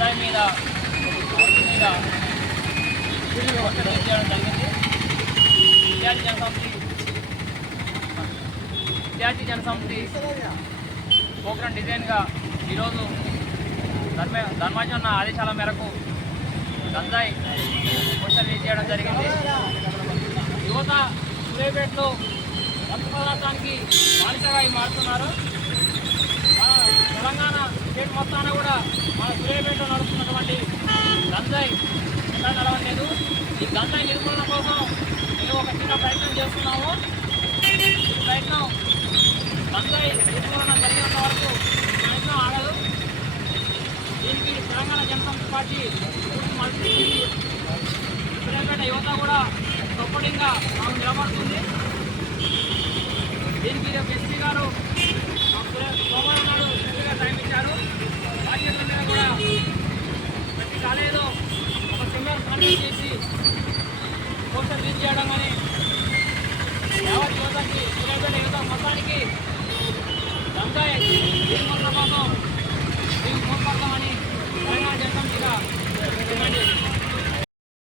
గంజాయి మీద చేయడం జరిగింది. విద్యార్థి జనసమితి ప్రోగ్రాం డిజైన్గా ఈరోజు ధర్మాజన్న ఆదేశాల మేరకు గంజాయి పోస్టర్ రిలీజ్ చేయడం జరిగింది. యువత సూర్యాపేటలో మత్తు పదార్థానికి బానిసగా మారుతున్నారు. మన తెలంగాణ స్టేట్ మొత్తాన కూడా మన సూర్యాపేటలో నడుస్తున్నటువంటి గంజాయి ఎక్కడ నడవలేదు. ఈ గంజాయి నిర్మూలన కోసం మేము ఒక చిన్న ప్రయత్నం చేస్తున్నాము. ఈ ప్రయత్నం గంజాయి నిర్మూలన జరిగినంత వరకు ప్రయత్నం ఆగదు. దీనికి తెలంగాణ జనసమితి పార్టీ మద్దతు సూర్యాపేట యువత కూడా సపోర్టింగ్గా మాకు నిలబడుతుంది. దీనికి ఎస్పీ గారు సోమవారం నాడు ఎస్పీగా టైం ఇచ్చారు. బాధ్యతల మీద కూడా ప్రతి కాలేజీలో ఒక సెమినార్ కండక్ట్ చేసి పోస్టర్ రిలీజ్ చేయడం కానీ యావత్ యువతకి సూర్యాపేట యువత మొత్తానికి గంజాయి నిర్మూలన కోసం